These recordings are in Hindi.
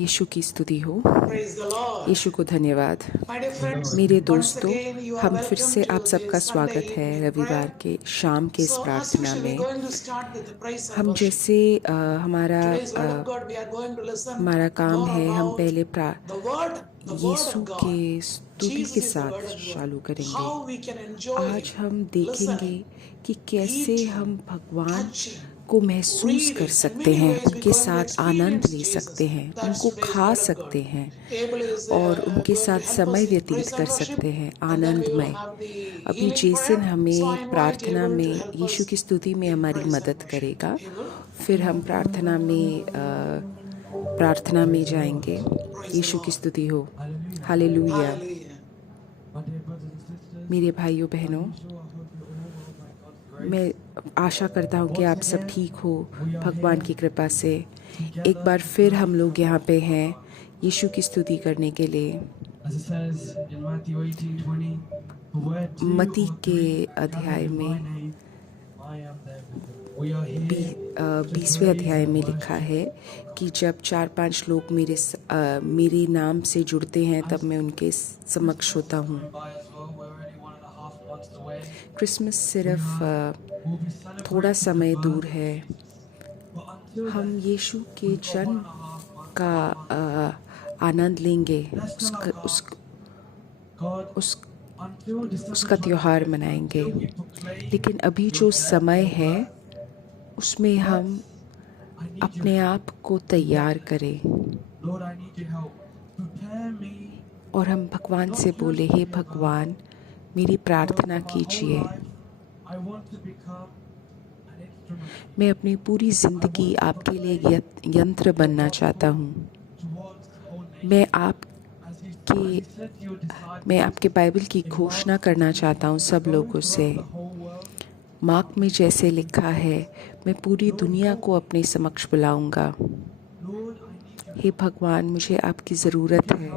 यीशु की स्तुति हो। Praise the Lord. यीशु को धन्यवाद। My dear friends, मेरे once दोस्तों, again you are हम फिर welcome से to आप सबका this स्वागत Sunday है evening रविवार prayer. के शाम के इस So as प्रार्थना usual, we're में। going to start with the praise and हम worship. जैसे Today's word of God, we are going to listen हमारा काम more है, हम about पहले the word यीशु of के God. स्तुति के Jesus is the साथ word of God. चालू करेंगे। How we can enjoy आज Him, हम देखेंगे listening, कि कैसे हम eating, भगवान touching, को महसूस कर reading, and सकते many हैं, ways we're उनके going to साथ आनंद experience ले Jesus. सकते हैं, That's उनको today's खा word of God. सकते हैं Abel is और उनके going to साथ help us समय in व्यतीत praise कर and worship, सकते हैं and then we will आनंदमय। have the अभी healing Jason prayer. So I हमें invite प्रार्थना Abel to में help यीशु us की स्तुति में in हमारी praise and मदद worship. करेगा। Abel, फिर हम प्रार्थना में जाएंगे। praise the यीशु की Lord. स्तुति हो। हालेलुया। Hallelujah. मेरे भाइयों बहनों, मैं आशा करता हूँ कि आप सब ठीक हो भगवान की कृपा से। एक बार फिर हम लोग यहाँ पे हैं यीशु की स्तुति करने के लिए। मत्ती के अध्याय में 20वें अध्याय में लिखा है कि जब 4-5 लोग मेरे नाम से जुड़ते हैं तब मैं उनके समक्ष होता हूँ। क्रिसमस सिर्फ थोड़ा समय दूर है। हम यीशु के जन्म का आनंद लेंगे, उसका त्योहार मनाएंगे। लेकिन अभी जो समय है उसमें हम अपने आप को तैयार करें और हम भगवान से बोले, हे भगवान मेरी प्रार्थना कीजिए। मैं अपनी पूरी ज़िंदगी आपके लिए यंत्र बनना चाहता हूँ। मैं आपके बाइबल की घोषणा करना चाहता हूँ सब लोगों से। मार्क में जैसे लिखा है, मैं पूरी दुनिया को अपने समक्ष बुलाऊंगा। हे भगवान, मुझे आपकी ज़रूरत है।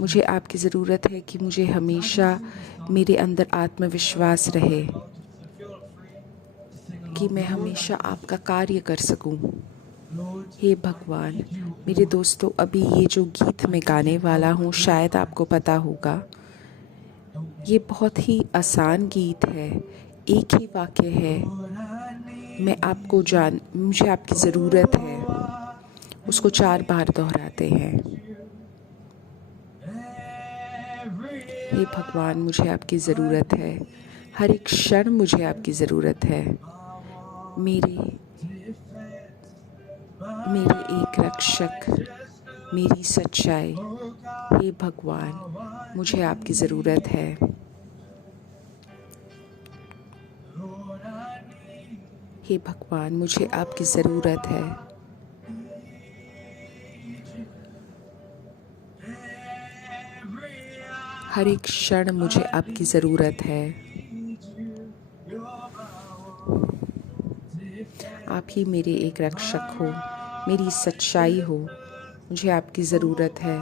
मुझे आपकी ज़रूरत है कि मुझे हमेशा मेरे अंदर आत्मविश्वास रहे कि मैं हमेशा आपका कार्य कर सकूं। हे भगवान, मेरे दोस्तों, अभी ये जो गीत मैं गाने वाला हूँ शायद आपको पता होगा, ये बहुत ही आसान गीत है। एक ही वाक्य है, मुझे आपकी ज़रूरत है। उसको 4 बार दोहराते हैं। हे भगवान, मुझे आपकी ज़रूरत है। हर एक क्षण मुझे आपकी ज़रूरत है। मेरे एक रक्षक, मेरी सच्चाई। हे भगवान, मुझे आपकी ज़रूरत है। हे भगवान, मुझे आपकी ज़रूरत है। हर एक क्षण मुझे आपकी ज़रूरत है। आप ही मेरे एक रक्षक हो, मेरी सच्चाई हो। मुझे आपकी ज़रूरत है।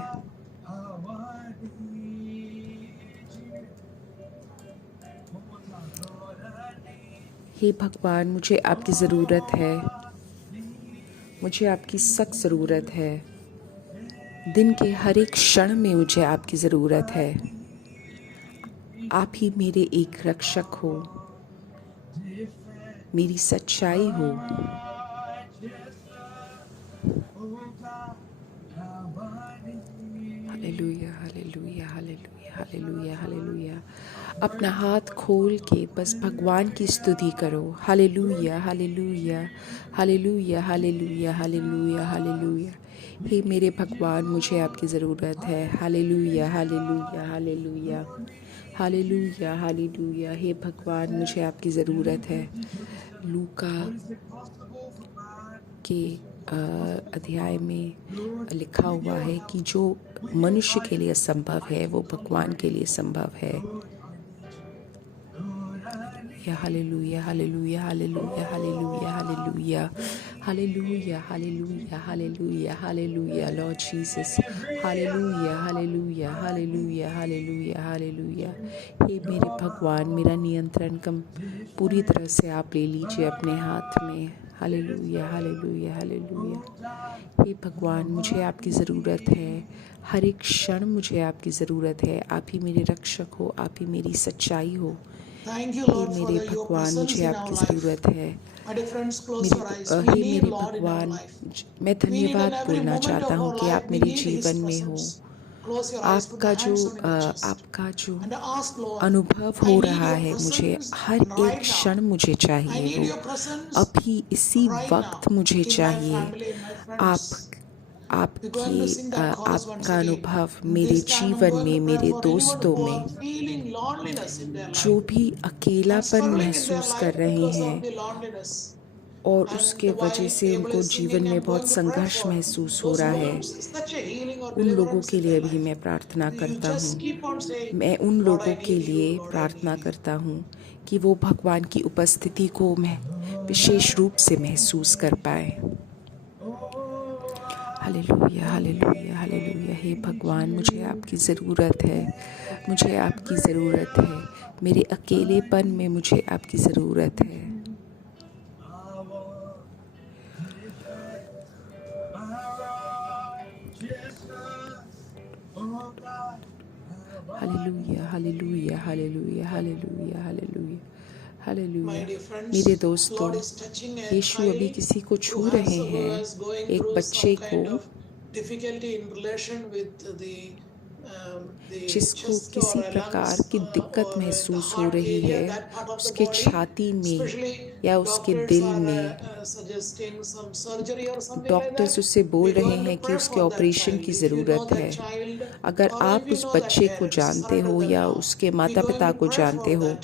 हे भगवान, मुझे आपकी ज़रूरत है। मुझे आपकी सख्त ज़रूरत है। दिन के हर एक क्षण में मुझे आपकी ज़रूरत है। आप ही मेरे एक रक्षक हो, मेरी सच्चाई हो। Hallelujah, hallelujah, hallelujah, hallelujah, hallelujah. अपना हाथ खोल के बस भगवान की स्तुति करो। Hallelujah, hallelujah, hallelujah, hallelujah, hallelujah, hallelujah. हे मेरे भगवान, मुझे आपकी ज़रूरत है। Hallelujah, hallelujah, hallelujah, hallelujah, hallelujah. हे भगवान, मुझे आपकी ज़रूरत है। लूका के अध्याय में लिखा हुआ है कि जो मनुष्य के लिए असंभव है वो भगवान के लिए संभव है। Hallelujah, hallelujah, hallelujah, hallelujah, hallelujah, Hallelujah, hallelujah, hallelujah, hallelujah, Lord Jesus. Hallelujah, hallelujah, hallelujah, hallelujah, hallelujah. हे मेरे भगवान, मेरा नियंत्रण कम पूरी तरह से आप ले लीजिए अपने हाथ में. Hallelujah, hallelujah, hallelujah. हे भगवान, मुझे आपकी ज़रूरत है. हर एक क्षण मुझे आपकी ज़रूरत है. आप ही मेरे रक्षक हो, आप ही मेरी सच्चाई हो. Thank you, hey Lord, for मेरे your भगवान, presence मुझे in our आपकी life. ज़रूरत है. My dear friends, close your eyes. We hey need मेरे Lord in our भगवान, life. मैं We need in धन्यवाद every बोलना moment चाहता of हूँ our कि life. आप We मेरे need His जीवन में हो. presence. Close your eyes. Put the hands on your chest. आपका जो And ask Lord, अनुभव I हो need रहा your है, मुझे presence हर एक right क्षण now. मुझे I चाहिए. need वो your presence अभी इसी right वक्त now मुझे in my चाहिए. family, in my आप friends. We're आपके going to sing that chorus once आपका again. अनुभव In मेरे this time, I'm जीवन going में, to pray मेरे for anyone दोस्तों who में, are feeling loneliness in their जो life भी and अकेलापन struggling in their महसूस कर life रहे because हैं of the loneliness. और And उसके वजह while से Abel उनको is जीवन singing, में I'm बहुत going to pray संघर्ष for महसूस हो those रहा who है. want such a healing or उन लोगों deliverance के in लिए their भी life. मैं प्रार्थना You करता just हूँ. keep on saying, मैं उन Lord, I लोगों के need लिए you, Lord, I प्रार्थना need you. करता हूँ कि वो भगवान की उपस्थिति को मैं विशेष रूप से महसूस कर पाए. Hallelujah, hallelujah, hallelujah. हे भगवान, मुझे आपकी ज़रूरत है. मुझे आपकी ज़रूरत है. मेरे अकेलेपन में मुझे आपकी ज़रूरत है. Hallelujah, hallelujah, hallelujah, hallelujah, hallelujah, My hallelujah. dear friends, मेरे दोस्तों, Lord is touching a यीशु अभी child किसी को छू रहे who हैं, is going एक through बच्चे some को kind of difficulty in relation with the जिसको chest or किसी a प्रकार lungs की दिक्कत or the महसूस हो heart रही area, है, that part of the उसके body. छाती में Especially या उसके doctors दिल are में. suggesting some surgery or something like doctors that. उससे बोल We're रहे going to हैं कि pray उसके for that ऑपरेशन child. की If you know ज़रूरत है. that child अगर or आप if you उस know that बच्चे को parents, जानते surrender हो them या now. उसके We're माता going पिता to को pray जानते for हो, that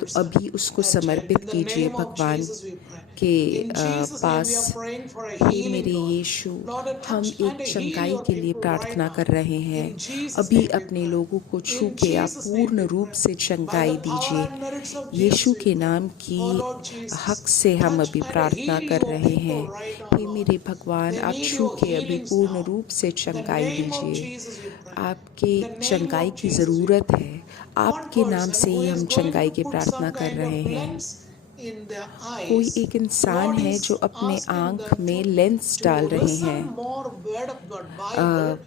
तो person, अभी उसको that child. समर्पित In the कीजिए name of भगवान Jesus we pray. के In Jesus' name we are pass. praying for a hey healing, मेरे Lord. यीशु, Lord, हम touch एक and heal चंगाई your के लिए people right प्रार्थना now. कर रहे हैं. In Jesus' अभी name we अपने pray. लोगों को छू In के आप Jesus' name पूर्ण we रूप pray. से By चंगाई the power दीजिए. and merits of Jesus Yeshu we के pray. नाम की Oh Lord Jesus, हक से हम touch अभी and प्रार्थना heal कर your रहे people हैं. right now, हे Lord. मेरे भगवान, They आप need छू your के अभी healings पूर्ण now. रूप से In the चंगाई name of दीजिए. Jesus we pray. आपके In the name चंगाई of की Jesus we ज़रूरत pray. है. One आपके नाम person से who ही is हम going चंगाई to की put प्रार्थना some कर kind रहे of हैं. lens in their कोई eyes. एक इंसान Lord है is जो अपने asking आँख them में लेंस डाल to रहे listen हैं. more word of God, Bible,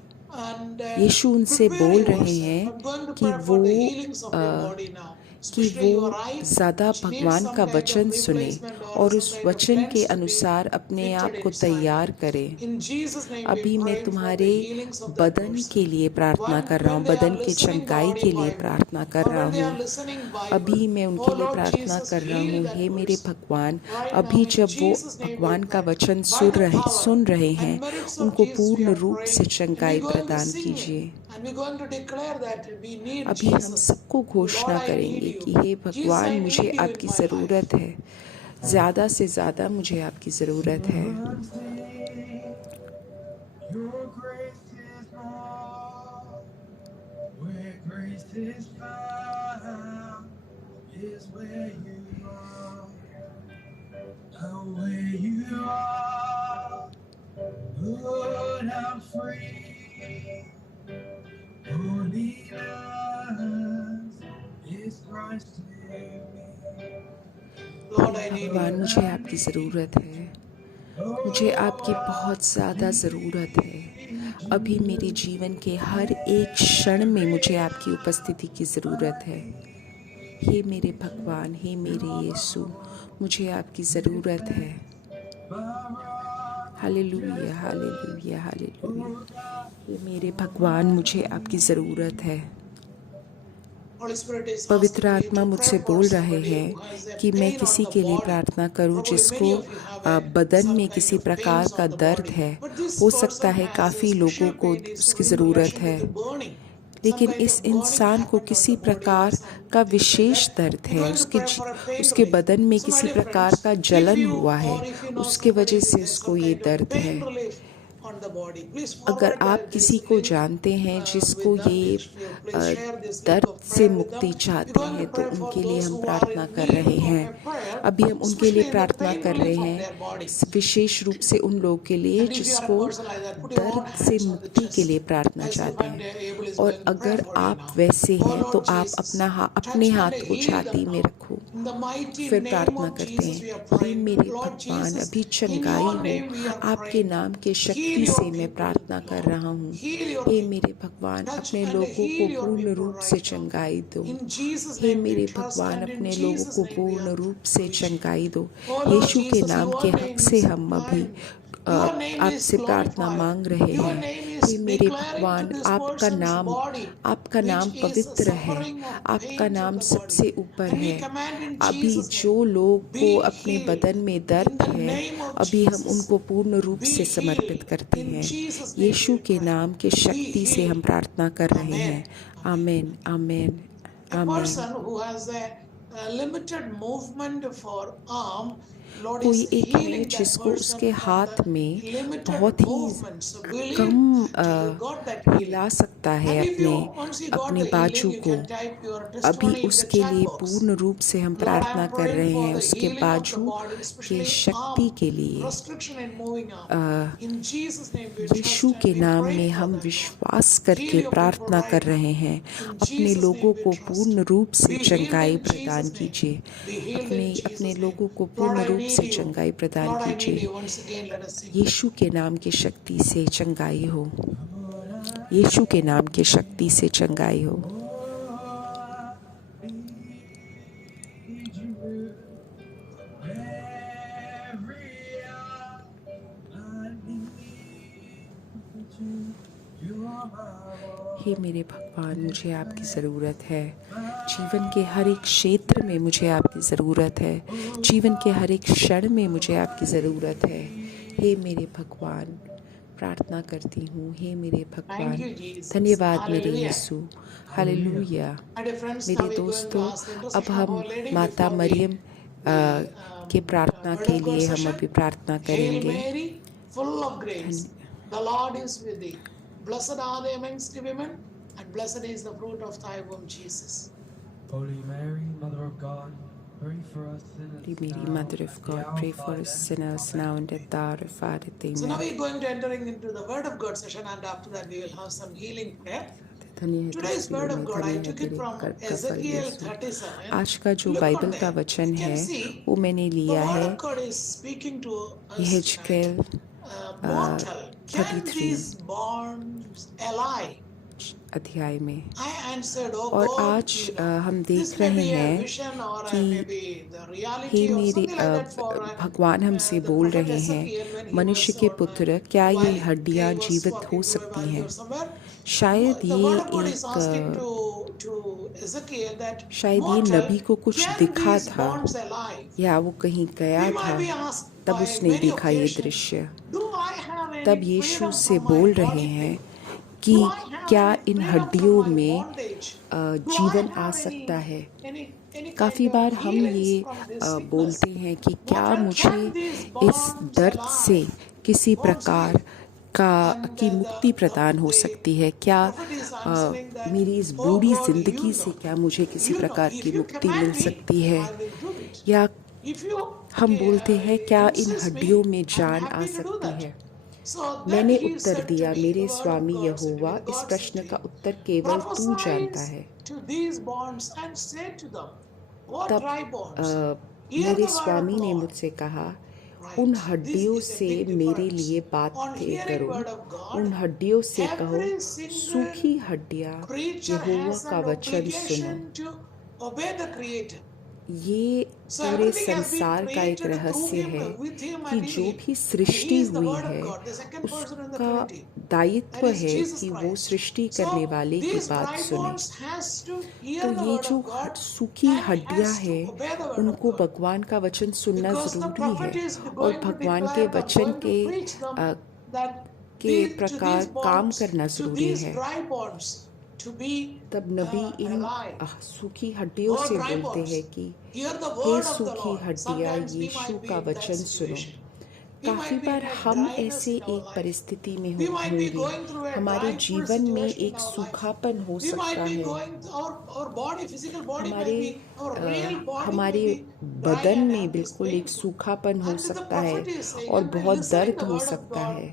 and यीशु उनसे prepare बोल रहे yourself. हैं I'm going to कि pray वो for the healings of your body now, especially your eyes, ज़्यादा which needs भगवान some का kind of वचन सुने replacement or और some उस kind of वचन के lens to be अनुसार अपने fitted आप को inside. तैयार करें. In Jesus' name, we अभी मैं pray for the तुम्हारे healings of that बदन person. के लिए प्रार्थना कर रहा हूँ, When they are बदन के listening the चंगाई audio के लिए Bible, प्रार्थना कर or रहा when they are हूँ. listening Bible, अभी मैं oh उनके लिए Lord प्रार्थना Jesus, कर रहा heal हूँ. that हे मेरे person. भगवान, Right now, अभी in जब वो Jesus' name we भगवान का pray. वचन By the power सुन रहे हैं, and merits of उनको Jesus, we पूर्ण are रूप से praying, and चंगाई we're going to प्रदान sing it, कीजिए. and we're going to declare that we need अभी हम Jesus. सबको Lord, घोषणा I need करेंगे you. कि हे Jesus, भगवान, I मुझे need you in आपकी my life. ज़रूरत है. ज़्यादा से ज़्यादा मुझे आपकी ज़रूरत है. Your grace is more, where grace is found, is where you are, and where you are, Lord, I'm free, holiness is Christ in me. Lord, I need भगवान, you. मुझे आपकी ज़रूरत है. मुझे आपकी बहुत ज़्यादा ज़रूरत है. अभी मेरे जीवन के हर एक क्षण में मुझे आपकी उपस्थिति की ज़रूरत है. हे मेरे भगवान, हे मेरे यीशु, मुझे आपकी ज़रूरत है. Hallelujah, hallelujah, hallelujah. हे मेरे भगवान, मुझे आपकी ज़रूरत है. Holy Spirit is पवित्र asking me आत्मा to मुझसे pray for बोल रहे somebody हैं who has a कि मैं pain किसी on the के लिए body. प्रार्थना करूं Probably जिसको many of you have बदन some में kind किसी of प्रकार pains का on the दर्द body. है. But this हो सकता person है has a काफ़ी लोगों special को pain is उसकी in ज़रूरत relation है, with the burning. Some लेकिन kind इस of burning इंसान को happened on किसी the body or प्रकार some का things like विशेष that. दर्द We're है. going to pray for a pain उसके relief. बदन में So my किसी dear प्रकार friends, का if जलन you हुआ है, or if you know उसके somebody वजह से with उसको some ये kind of दर्द है. pain relief on the body. Please अगर forward आप this किसी को link जानते हैं जिसको with them. ये Please share this link दर्द of से prayer with मुक्ति them. We're चाहते going हैं to तो pray for उनके लिए those हम who are प्रार्थना in कर need रहे of हैं। a prayer, अभी हम उनके लिए especially in the प्रार्थना pain कर रहे relief of हैं, their body. विशेष रूप से उन लोगों के लिए And if you are a जिसको person like that, put your own दर्द से hands on the मुक्ति के लिए chest. प्रार्थना As चाहते Stephen हैं। Abel is और going to pray अगर for you आप now. वैसे Oh हैं तो Lord आप Jesus, अपने touch हाथ and को heal छाती them में now. रखो, In the mighty फिर name प्रार्थना of करते Jesus हैं। we are hey praying. मेरे Lord भगवान, Jesus, अभी in चंगाई your हो, name we are आपके praying. नाम के Heal शक्ति your से मैं people, प्रार्थना कर Lord. रहा हूँ। Heal your hey people. मेरे भगवान, Touch अपने and लोगों को heal your पूर्ण people रूप से right now. चंगाई दो। In Jesus' hey name we मेरे trust भगवान, and in अपने लोगों Jesus' को name we पूर्ण are रूप से wishing. चंगाई दो। Oh Lord यीशु के Jesus, नाम your के name हक से is हम अभी kind. Your name is आपसे प्रार्थना glorified. मांग रहे Your हैं। name हे is मेरे declaring to भगवान, this आपका person's नाम body नाम which is पवित्र है, suffering of आपका pains of नाम the body. सबसे ऊपर And we है। command in अभी Jesus' जो name, लोग को be अपने healed. बदन में In दर्द the है, name of अभी हम Jesus, उनको पूर्ण रूप be से समर्पित healed. करते In हैं। Jesus' name यीशु we के pray. नाम के Be शक्ति से हम healed. प्रार्थना कर रहे Amen. हैं। आमीन, आमीन, A आमीन। person who has a limited movement for arm, Lord कोई is एक है healing that जिसको person उसके from हाथ the में limited बहुत ही movement. So believe come till you got that healing. हिला सकता है And if you once you got अपने the healing, बाजू you को। can type your अभी testimony in the उसके chat लिए box. पूर्ण रूप से हम Lord, I प्रार्थना am कर praying रहे for हैं the उसके healing of the बाजू body, के especially शक्ति arm के लिए। restriction in moving arm. In Jesus' name we Yeshu trust के and we नाम pray में for हम them, Lord. विश्वास Heal करके your people प्रार्थना कर right now. रहे हैं। In अपने Jesus' लोगों name we को trust. पूर्ण रूप से Be healed चंगाई in प्रदान Jesus' name. कीजिए। Be healed अपने in Jesus' name. लोगों को Lord, पूर्ण I रूप need से you. चंगाई प्रदान Lord, I need कीजिए। you. Once again, let us sing. यीशु के नाम की शक्ति से चंगाई हो। Lord, I यीशु के नाम की शक्ति से चंगाई हो। Oh, I need you every hour. I need you. You are my Lord. हे मेरे भगवान, मुझे आपकी ज़रूरत है। जीवन के हर एक क्षेत्र में मुझे आपकी ज़रूरत है। जीवन के हर एक क्षण में मुझे आपकी ज़रूरत है। हे मेरे भगवान, प्रार्थना करती हूँ। हे मेरे Thank भगवान, you, Jesus. धन्यवाद मेरे Hallelujah. यीशु। Hallelujah. My dear friends, now मेरे we're going to दोस्तों, ask the अब intercession of हम Our Lady माता before मरियम के प्रार्थना word के of God लिए हम session. अभी प्रार्थना Hail करेंगे। Mary, full of grace, the Lord is with thee. Blessed are thou amongst women, and blessed is the fruit of thy womb, Jesus. Holy Mary, Mother of God, pray for us Holy sinners Mary, now Mother of and at the God, hour pray of for our us death. sinners Amen. now and at the hour of our death. So now Amen। we're going to entering into the word of God session, and after that we will have some healing prayer. धन्य है Today's तेरे word में, of God, धन्य I है took it तेरे from कर्म का फल Ezekiel यीशु। 37. आज का जो Look on बाइबल का there. वचन You can है see वो मैंने the लिया word है of God is speaking to us tonight. यहेजकेल Mortal, can 33 these bonds ally? अध्याय में। I answered, oh और God, आज you know. हम This देख may रहे be a हैं vision or कि maybe the hey reality or मेरे something like that for भगवान हमसे the बोल prophet रहे हैं, Ezekiel when he मनुष्य was के on पुत्र, क्या ये valley. हड्डियां He was जीवित हो walking through a सकती valley हैं? or somewhere. शायद The ये word of God is asking एक to Ezekiel that शायद ये mortal, नबी को कुछ can दिखा these था bonds ally? या वो कहीं गया We might था, be asked तब by उसने many देखा ये occasions, दृश्य। do I have तब any यीशु freedom से from my बोल रहे body हैं pain? कि Do I have क्या any इन freedom from हड्डियों my में bondage? Do I जीवन आ have सकता है? any काफ़ी kind बार of हम healings ये from this sickness? बोलते हैं कि क्या Mortal, मुझे can these इस bonds दर्द से ally? किसी Bonds प्रकार heal. की And मुक्ति प्रदान हो सकती है? क्या prophet is answering that, मेरी इस oh बूढ़ी God, जिंदगी you से know. क्या मुझे किसी You know, प्रकार if की you मुक्ति मिल command me, सकती है? I will do it. या If you हम बोलते हैं क्या इन insist हड्डियों me, में I'm जान आ happy to do सकती that. है? So then मैंने he उत्तर said to दिया, me, मेरे the word of Swami God said to me, Jehovah, the इस God said प्रश्न to का you, उत्तर केवल तू जानता prophesy है। to these bonds and say to them, what तब dry bonds? Hear मेरे the word स्वामी of ने Lord. मुझसे कहा, Right. उन This हड्डियों is a से big मेरे difference. लिए On बातें hearing करो, word of God, उन हड्डियों से कहो, every single सूखी हड्डियां, creature यहोवा has का an वचन सुनो। obligation to obey the Creator. ये So पूरे everything has been संसार का एक created through रहस्य him, है with him कि and in जो him. भी And Srishti he is the हुई word of है God, the second person in the उसका Trinity. दायित्व That is है Jesus कि वो Christ. सृष्टि So करने वाले की these बात dry सुने। bones has to hear तो the ये word जो of God सूखी and हड्डियां has to हैं, obey the word of उनको God. भगवान का वचन सुनना Because the ज़रूरी prophet है is और going to भगवान के declare them, वचन going to के preach them that के to प्रकार these काम bonds, करना to ज़रूरी these है। dry bonds, to be तब नबी इन alive. सूखी हड्डियों Oh, से dry बोलते bonds, हैं कि hear the hey word of the सूखी Lord. हड्डियां, Sometimes we Yeshu might be का in that वचन सुनो। situation. काफ़ी बार हम ऐसे एक परिस्थिति में होंगे, हमारे जीवन में एक सूखापन हो सकता है, हमारे बदन में बिल्कुल एक सूखापन हो सकता है और बहुत दर्द हो सकता है।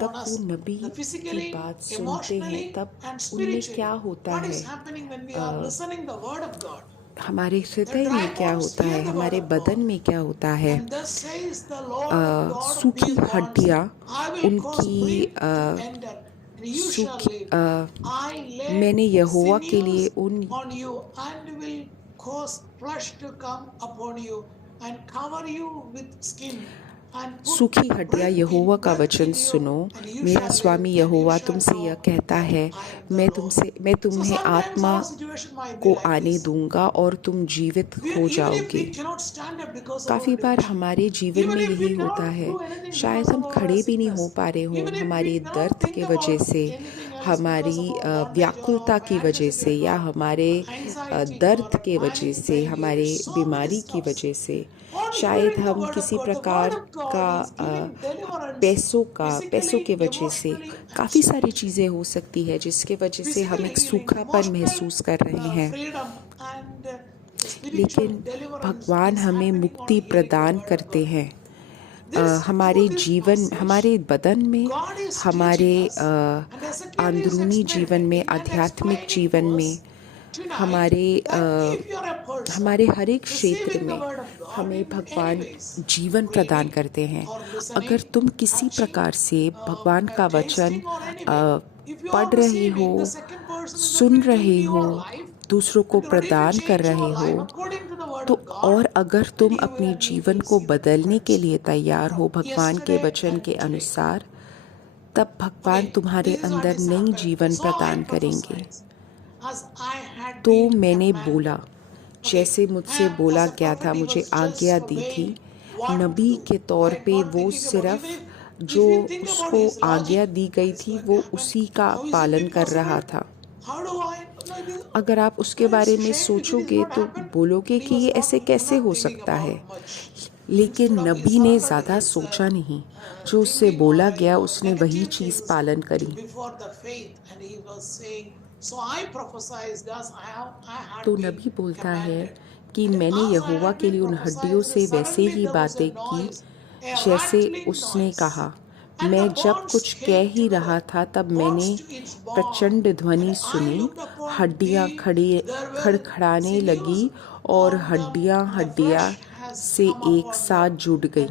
तब वो नबी की बात सुनते हैं, तब उनमें क्या होता है, हमारे हृदय में क्या होता है, हमारे बदन में क्या होता है। सूखी हड्डियाँ उनकी सूखी मैंने यहोवा के लिए उन सूखी हड्डियाँ यहोवा का वचन सुनो। मेरा स्वामी यहोवा तुमसे यह कहता है, मैं तुम्हें आत्मा को आने दूंगा और तुम जीवित हो जाओगे। काफ़ी बार हमारे जीवन में यही होता है, शायद हम खड़े भी नहीं हो पा रहे हों, हमारे दर्द के वजह से, हमारी व्याकुलता की वजह से, या हमारे दर्द के वजह से, हमारे बीमारी की वजह से, शायद हम किसी प्रकार का पैसों के वजह से, काफ़ी सारी चीज़ें हो सकती है जिसके वजह से हम एक सूखापन महसूस कर रहे हैं। लेकिन भगवान हमें मुक्ति प्रदान करते हैं, हमारे जीवन, हमारे बदन में, हमारे अंदरूनी जीवन में, आध्यात्मिक जीवन में, हमारे हर एक क्षेत्र में हमें भगवान जीवन प्रदान करते हैं। अगर तुम किसी प्रकार से भगवान का वचन पढ़ रहे हो, सुन रहे हो, दूसरों को प्रदान कर रहे हो, तो और अगर तुम अपने जीवन को बदलने के लिए तैयार हो भगवान के वचन के अनुसार, तब भगवान तुम्हारे अंदर नई जीवन प्रदान करेंगे। तो मैंने बोला, जैसे मुझसे बोला गया था, मुझे आज्ञा दी थी। नबी के तौर पे वो सिर्फ जो उसको आज्ञा दी गई थी वो उसी का पालन कर रहा था। अगर आप उसके बारे में सोचोगे तो बोलोगे कि ये ऐसे कैसे हो सकता है, लेकिन नबी ने ज़्यादा सोचा नहीं, जो उससे बोला गया उसने वही चीज़ पालन करी। तो नबी बोलता है कि मैंने यहोवा के लिए उन हड्डियों से वैसे ही बातें की जैसे उसने कहा। मैं जब कुछ कह ही रहा था तब मैंने प्रचंड ध्वनि सुनी, हड्डियाँ खड़खड़ाने लगी और हड्डियाँ से एक साथ जुड़ गई।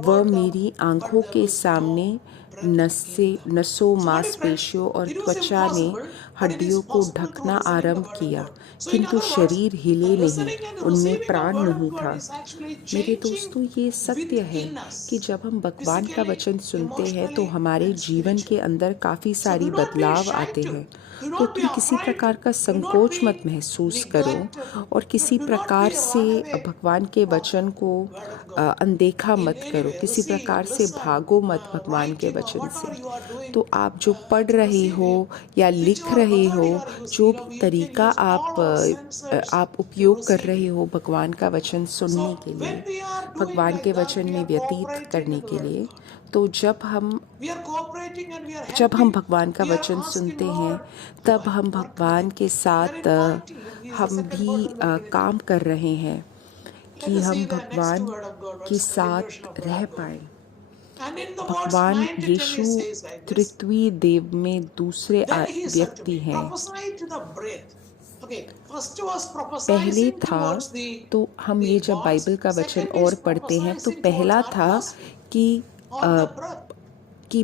वह मेरी आंखों के सामने नसों, मांसपेशियों और त्वचा ने हड्डियों को ढकना आरंभ किया, किंतु शरीर हिले नहीं, उनमें प्राण नहीं था। मेरे दोस्तों, ये सत्य है कि जब हम भगवान का वचन सुनते हैं तो हमारे जीवन के अंदर काफ़ी सारी बदलाव आते हैं। तो तुम किसी प्रकार का संकोच मत महसूस करो और किसी प्रकार से भगवान के वचन को अनदेखा मत करो, किसी प्रकार से भागो मत भगवान के वचन से। तो आप जो पढ़ रहे हो या लिख रहे हो, जो भी तरीका आप उपयोग कर रहे हो भगवान का वचन सुनने के लिए, भगवान के वचन में व्यतीत करने के लिए, तो जब हम भगवान का वचन सुनते हैं तब हम भगवान के साथ हम भी काम कर रहे हैं कि हम भगवान के साथ रह पाए। भगवान यीशु तृतीय देव में दूसरे व्यक्ति हैं। पहले था, तो हम ये जब बाइबल का वचन और पढ़ते हैं तो पहला था कि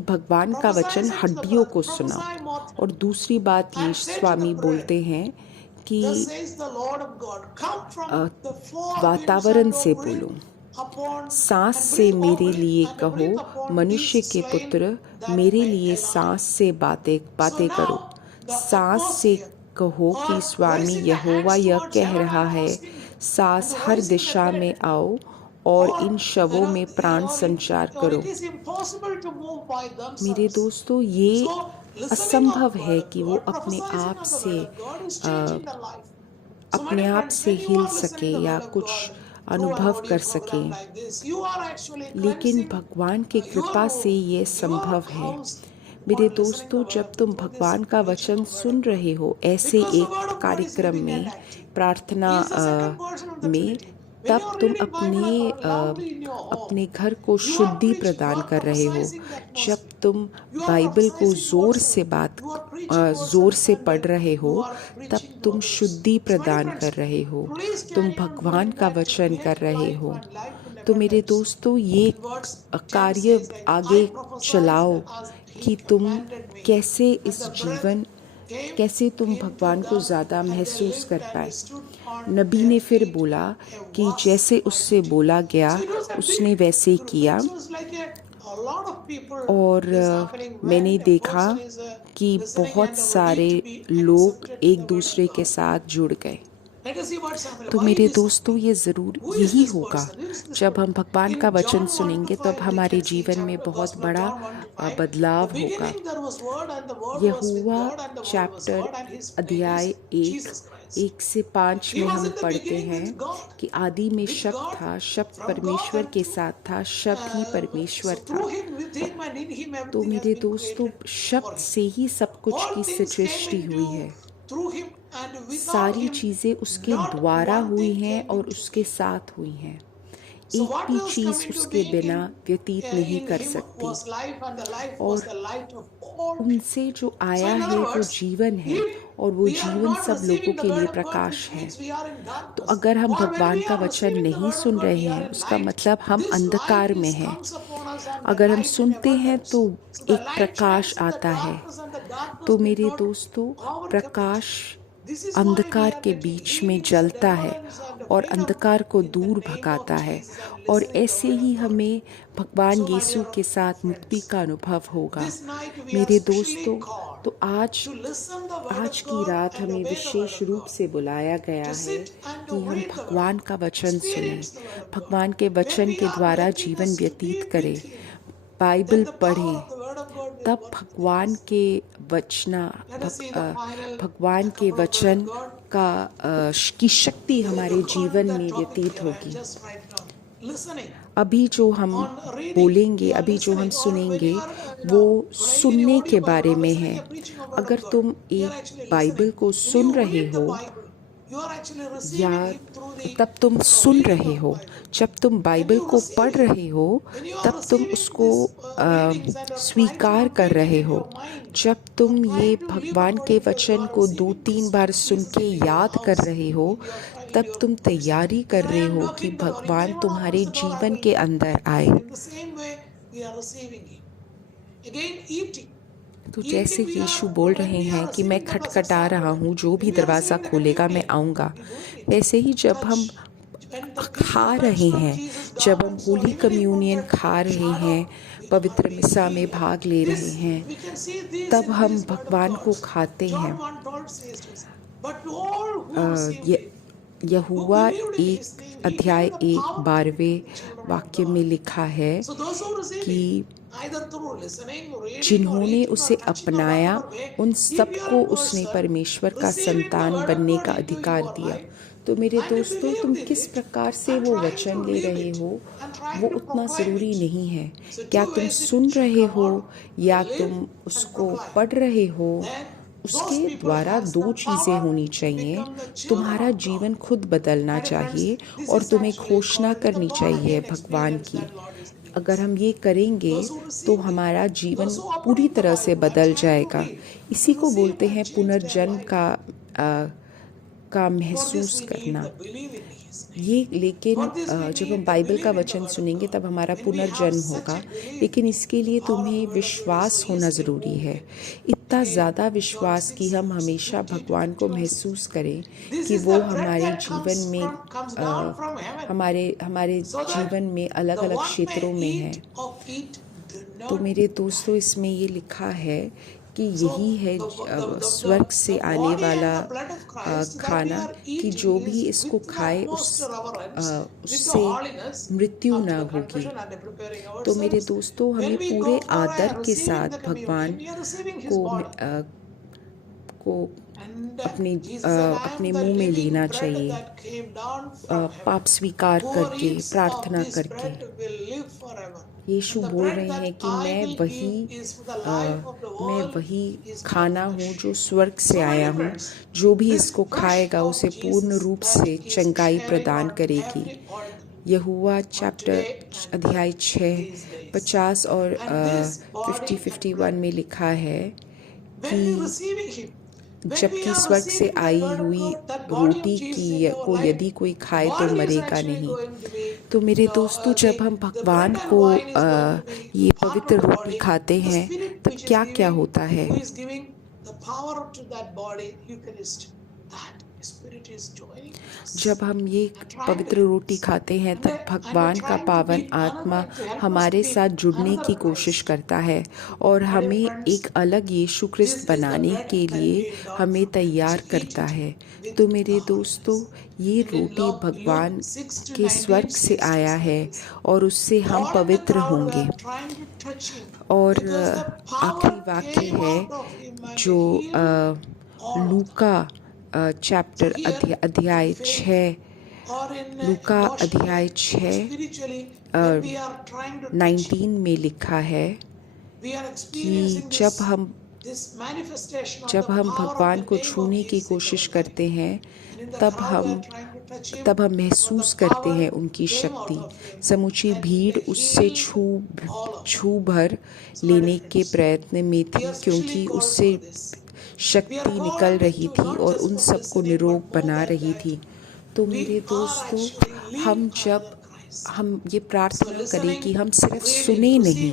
भगवान का वचन हड्डियों को सुनाओ, और दूसरी बात ये स्वामी बोलते हैं कि वातावरण से बोलो, सांस से मेरे लिए कहो, मनुष्य के पुत्र मेरे लिए सांस से बातें करो। सांस से कहो कि स्वामी यहोवा यह कह रहा है, सांस हर दिशा में आओ और इन शवों में प्राण संचार करो। मेरे दोस्तों, ये असंभव है कि वो अपने आप से हिल सके या कुछ अनुभव कर सकें, लेकिन भगवान की कृपा से ये संभव है। मेरे दोस्तों, जब तुम भगवान का वचन सुन रहे हो ऐसे एक कार्यक्रम में, प्रार्थना में, तब तुम अपने घर को शुद्धि प्रदान कर रहे हो। जब तुम बाइबल को ज़ोर से पढ़ रहे हो, तब तुम शुद्धि प्रदान कर रहे हो, तुम भगवान का वचन कर रहे हो। तो मेरे दोस्तों, ये कार्य आगे चलाओ कि तुम कैसे तुम भगवान को ज़्यादा महसूस कर पाए। नबी ने फिर बोला कि जैसे उससे बोला गया उसने वैसे किया, और मैंने देखा कि बहुत सारे लोग एक दूसरे के साथ जुड़ गए। तो मेरे दोस्तों, ये ज़रूर यही होगा, जब हम भगवान का वचन सुनेंगे तब हमारे जीवन में बहुत बड़ा बदलाव होगा। यहोवा अध्याय 1 से 5 में हम पढ़ते हैं कि आदि में शब्द था, शब्द परमेश्वर के साथ था, शब्द ही परमेश्वर था। तो मेरे दोस्तों, शब्द से ही सब कुछ की सृष्टि हुई है। सारी चीज़ें उसके द्वारा हुई हैं और उसके साथ हुई हैं। एक भी चीज़ उसके बिना व्यतीत नहीं कर सकती, और उनसे जो आया है वो जीवन है, और वो जीवन सब लोगों के लिए प्रकाश है। तो अगर हम भगवान का वचन नहीं सुन रहे हैं, उसका मतलब हम अंधकार में हैं। अगर हम सुनते हैं तो एक प्रकाश आता है। तो मेरे दोस्तों, प्रकाश अंधकार के बीच में जलता है और अंधकार को दूर भगाता है, और ऐसे ही हमें भगवान यीशु के साथ मुक्ति का अनुभव होगा। मेरे दोस्तों, तो आज की रात हमें विशेष रूप से बुलाया गया है कि हम भगवान का वचन सुनें, भगवान के वचन के द्वारा जीवन व्यतीत करें, बाइबल पढ़ें, तब भगवान के वचन की शक्ति हमारे जीवन में व्यतीत होगी। अभी जो हम बोलेंगे, अभी जो हम सुनेंगे, वो सुनने के बारे में है। अगर तुम एक बाइबल को सुन रहे हो, या तब तुम सुन रहे हो, जब तुम बाइबल को पढ़ रहे हो, तब तुम उसको स्वीकार कर रहे हो। जब तुम ये भगवान के वचन को 2-3 बार सुन के याद कर रहे हो, तब तुम तैयारी कर रहे हो कि भगवान तुम्हारे जीवन के अंदर आए। तो जैसे यीशु बोल रहे हैं कि मैं खटखटा रहा हूँ, जो भी दरवाज़ा खोलेगा मैं आऊँगा, वैसे ही जब हम खा रहे हैं, जब हम होली कम्युनियन खा रहे हैं, पवित्र मिसा में भाग ले रहे हैं, तब हम भगवान को खाते हैं। यहोवा अध्याय 1 12वें वाक्य में लिखा है कि जिन्होंने उसे अपनाया उन सबको उसने परमेश्वर का संतान बनने का अधिकार दिया। तो मेरे दोस्तों, तुम किस प्रकार से वो वचन ले रहे हो वो उतना ज़रूरी नहीं है। क्या तुम सुन रहे हो या तुम उसको पढ़ रहे हो, उसके द्वारा 2 चीज़ें होनी चाहिए। तुम्हारा जीवन खुद बदलना चाहिए और तुम्हें घोषणा करनी चाहिए भगवान की। अगर हम ये करेंगे तो हमारा जीवन पूरी तरह से बदल जाएगा। इसी को बोलते हैं पुनर्जन्म का महसूस करना। लेकिन जब हम बाइबल का वचन सुनेंगे तब हमारा पुनर्जन्म होगा, लेकिन इसके लिए तुम्हें विश्वास होना ज़रूरी है। इतना ज़्यादा विश्वास कि हम हमेशा भगवान को महसूस करें कि वो हमारे जीवन में हमारे जीवन में अलग अलग क्षेत्रों में है। तो मेरे दोस्तों, इसमें ये लिखा है कि यही है स्वर्ग से आने वाला खाना, कि जो भी इसको खाए उससे मृत्यु ना होगी। तो मेरे दोस्तों, हमें पूरे आदर के साथ भगवान को को And अपने मुंह में लेना चाहिए, पाप स्वीकार करके, प्रार्थना करके। यीशु बोल रहे हैं कि मैं वही खाना हूँ जो स्वर्ग से आया हूँ, जो भी इसको खाएगा उसे पूर्ण रूप से चंगाई प्रदान करेगी। यहोवा अध्याय 6 50 और 51 में लिखा है कि जबकि स्वर्ग से आई हुई रोटी को यदि कोई खाए तो मरेगा नहीं। तो मेरे दोस्तों, जब हम भगवान को ये पवित्र रोटी खाते हैं तब क्या क्या होता है? जब हम ये पवित्र रोटी खाते हैं तब भगवान का पावन आत्मा हमारे साथ जुड़ने की कोशिश करता है और हमें एक अलग यीशु ख्रिस्त बनाने के लिए हमें तैयार करता है। तो मेरे दोस्तों, ये रोटी भगवान के स्वर्ग से आया है और उससे हम पवित्र होंगे। और आखिरी वाक्य है जो लूका चैप्टर अध्याय 6 लूका अध्याय 6 19 में लिखा है कि जब हम भगवान को छूने की कोशिश करते हैं तब हम महसूस करते हैं उनकी शक्ति। समूची भीड़ उससे छू भर लेने के प्रयत्न में थी, क्योंकि उससे शक्ति निकल रही थी और उन सबको निरोग बना रही थी। तो मेरे दोस्तों, हम ये प्रार्थना करें कि हम सिर्फ सुने नहीं,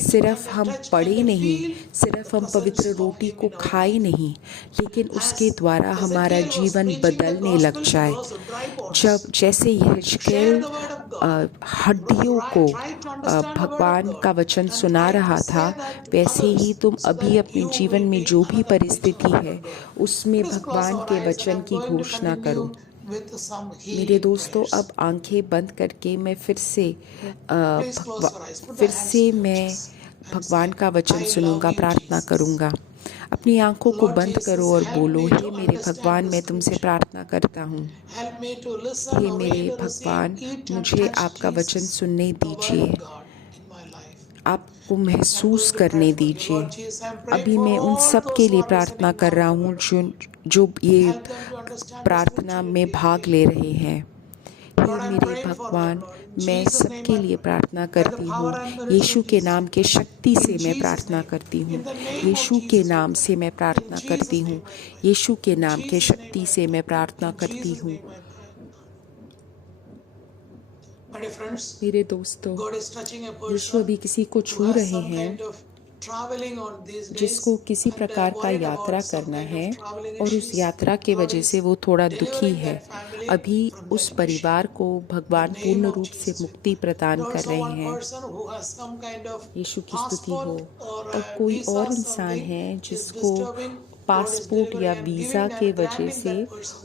सिर्फ हम पढ़े नहीं, सिर्फ हम पवित्र रोटी को खाए नहीं, लेकिन उसके द्वारा हमारा जीवन बदलने लग जाए। जैसे यहेजकेल हड्डियों को भगवान का वचन सुना रहा था, वैसे ही तुम अभी अपने जीवन में जो भी परिस्थिति है उसमें भगवान के वचन की घोषणा करो। मेरे दोस्तों, अब आंखें बंद करके मैं फिर से मैं भगवान का वचन सुनूंगा, प्रार्थना करूंगा। अपनी आंखों को बंद करो और बोलो, हे मेरे भगवान, मैं तुमसे प्रार्थना करता हूँ। हे मेरे भगवान, मुझे आपका वचन सुनने दीजिए, आपको महसूस करने दीजिए। अभी मैं उन सब के लिए प्रार्थना कर रहा हूँ जो ये प्रार्थना में भाग ले रहे हैं। हे मेरे भगवान, मैं सबके लिए प्रार्थना करती हूँ। यीशु के नाम के शक्ति से मैं प्रार्थना करती हूँ। यीशु के नाम से मैं प्रार्थना करती हूँ। यीशु के नाम के शक्ति से मैं प्रार्थना करती हूँ। मेरे दोस्तों, यीशु अभी किसी को छू रहे हैं जिसको किसी प्रकार का यात्रा करना है और उस यात्रा के वजह से वो थोड़ा दुखी है। अभी उस परिवार को भगवान पूर्ण रूप से मुक्ति प्रदान कर रहे हैं। यीशु की स्तुति हो। और कोई और इंसान है जिसको पासपोर्ट या वीज़ा के वजह से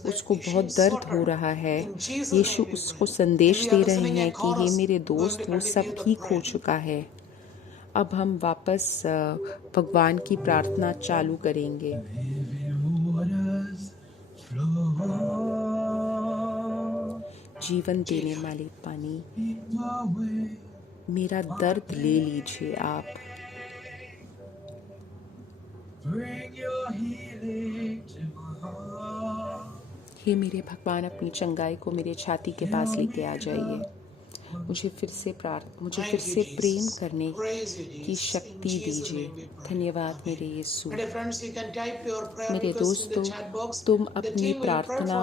उसको बहुत दर्द हो रहा है। यीशु उसको संदेश दे रहे हैं कि हे मेरे दोस्त, वो सब ठीक हो चुका है। अब हम वापस भगवान की प्रार्थना चालू करेंगे। जीवन देने वाले पानी, मेरा दर्द ले लीजिए आप। हे मेरे भगवान, अपनी चंगाई को मेरे छाती के पास लेके आ जाइए। मुझे फिर से प्रेम करने की शक्ति दीजिए। धन्यवाद मेरे यीशु। मेरे दोस्तों, तुम अपनी प्रार्थना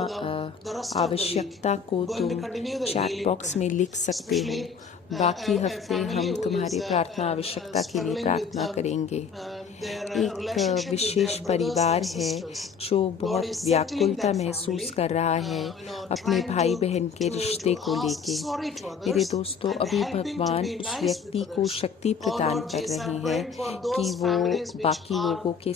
आवश्यकता को तुम चैट बॉक्स में लिख सकते हो। बाकी हफ्ते हम तुम्हारी प्रार्थना आवश्यकता के लिए प्रार्थना करेंगे। एक विशेष परिवार है जो बहुत व्याकुलता महसूस कर रहा है अपने भाई बहन के रिश्ते को लेके। मेरे दोस्तों, अभी भगवान उस व्यक्ति को शक्ति प्रदान कर रहे हैं कि वो बाकी लोगों के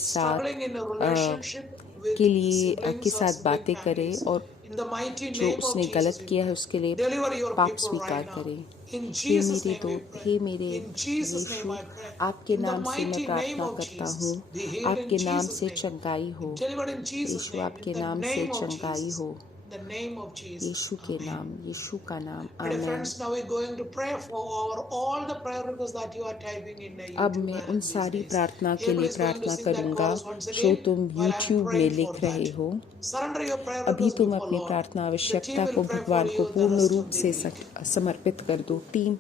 साथ बातें करे और In the mighty जो name of उसने Jesus, गलत we किया है pray. उसके लिए Deliver your पाप people स्वीकार right now. करे। In हे Jesus' मेरे name we दो pray. हे मेरे In Jesus' name Yeshu, I pray. आपके In the नाम से मैं mighty name प्रार्थना of करता Jesus, हूँ, be healed in आपके नाम Jesus' से name. चंगाई हो। Be delivered in Jesus' Yeshu, name. आपके In the नाम से name of चंगाई Jesus. हो। In the name of Jesus. यीशु के Amen. नाम, यीशु का नाम, My dear amen. friends, now we're going to pray for all the prayer requests that you are typing in the अब YouTube मैं उन and these सारी days. प्रार्थना के Abel लिए is going to प्रार्थना sing that करूंगा chorus once जो again तुम while I'm YouTube में praying for लिख रहे that. हो। Surrender your prayer अभी requests तुम before अपनी Lord. प्रार्थना The आवश्यकता team को will pray for भगवान को you the पूर्ण rest रूप of the से week. समर्पित कर दो। टीम,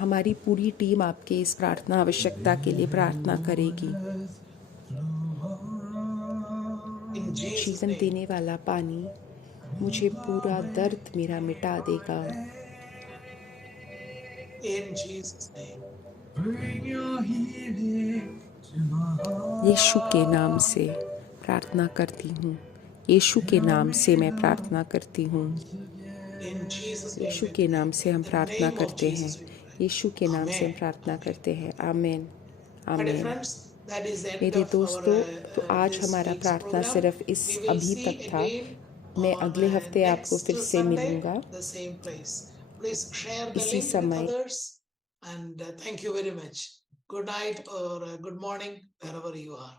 हमारी पूरी टीम आपके इस प्रार्थना आवश्यकता के लिए प्रार्थना करेगी। In Jesus' जीवन name. देने वाला पानी मुझे पूरा दर्द मेरा मिटा देगा। In Jesus' name. यीशु के नाम से प्रार्थना करती हूँ। यीशु के नाम से मैं प्रार्थना करती हूँ। In Jesus' name Yeshu we के pray. नाम से हम In the प्रार्थना name of करते हैं। Jesus we pray. यीशु के नाम से हम Amen. प्रार्थना Amen. करते हैं। आमीन, My dear आमीन। friends, that is the end मेरे of our दोस्तों, तो आज this हमारा week's प्रार्थना program. सिर्फ इस We will अभी see तक था। again मैं on अगले हफ्ते आपको next फिर से Sunday, मिलूँगा the same place. Please share the इसी link with समय। others, and thank you very much. Good night or good morning, wherever you are.